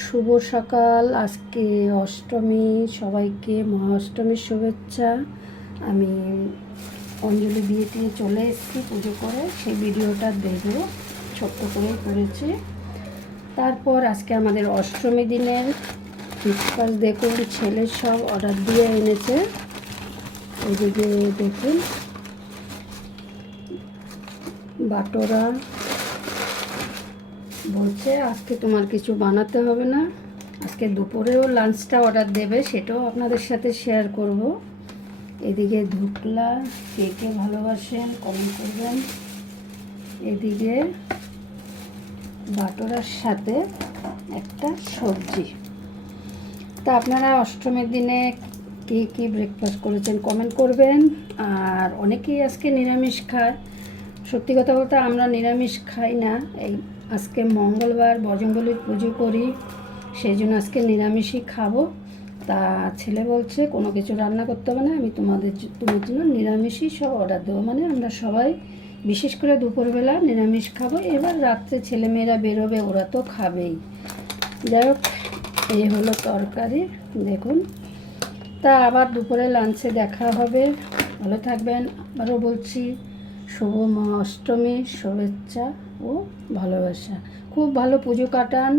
শুভ সকাল। আজকে অষ্টমী, সবাইকে মহা অষ্টমীর শুভেচ্ছা। আমি অঞ্জলি দিয়ে দিয়ে চলে এসেছি পুজো করে, সেই ভিডিওটা দেখব, ছোট্ট করে করেছি। তারপর আজকে আমাদের অষ্টমী দিনের ব্রেকফাস্ট দেখুন, ছেলে সব অর্ডার দিয়ে এনেছে। এদিকে দেখুন বাটোরা, বলছে আজকে তোমার কিছু বানাতে হবে না, আজকে দুপুরেও লাঞ্চটা অর্ডার দেবে, সেটাও আপনাদের সাথে শেয়ার করব। এদিকে ধুকলা, কে কে ভালোবাসেন কমেন্ট করবেন। এদিকে বাটোরার সাথে একটা সবজি। তা আপনারা অষ্টমীর দিনে কী কী ব্রেকফাস্ট করেছেন কমেন্ট করবেন। আর অনেকেই আজকে নিরামিষ খায়। সত্যি কথা বলতে আমরা নিরামিষ খাই না, এই আজকে মঙ্গলবার বজরংবলীর পুজো করি, সেই জন্য আজকে নিরামিষই খাবো। তা ছেলে বলছে কোনো কিছু রান্না করতে হবে না, আমি তোমার জন্য নিরামিষই সব অর্ডার দেবো, মানে আমরা সবাই বিশেষ করে দুপুরবেলা নিরামিষ খাবো। এবার রাত্রে ছেলেমেয়েরা বেরোবে, ওরা তো খাবেই। যাই হোক, এই হলো তরকারি দেখুন। তা আবার দুপুরে লাঞ্চে দেখা হবে। ভালো থাকবেন। আবারও বলছি শুভ মহা অষ্টমীর শুভেচ্ছা ও ভালোবাসা। খুব ভালো পুজো কাটান।